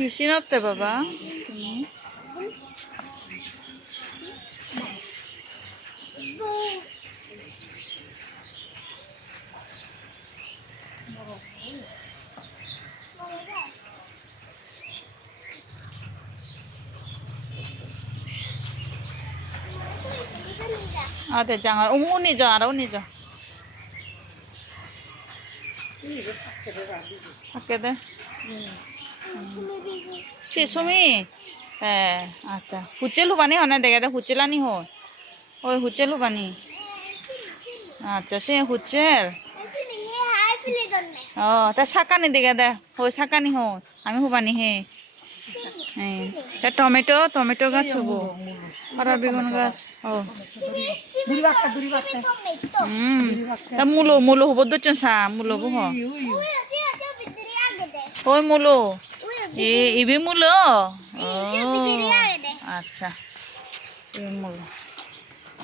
হিসিনতে বাবা তুমি আদে জাঙার উনি যা আর উনি যা থাকে দে সে সুমি হ্যাঁ আচ্ছা হুচেল হুবানি হনে দেখে দে হুচেলানি হয় ওই হুচেল হুবানি আচ্ছা সে হুচেল ও তা সাকানি দেখে দে ওই সাকানি হয় আমি হুবানি হে হ্যাঁ তা টমেটো টমেটো গাছ হবো আর বেগুন গাছ ও তা মুলো মুলো হবো দুজন সা মুলো বহ ওই মুলো ইবি মুলো ও আচ্ছা এই মুলো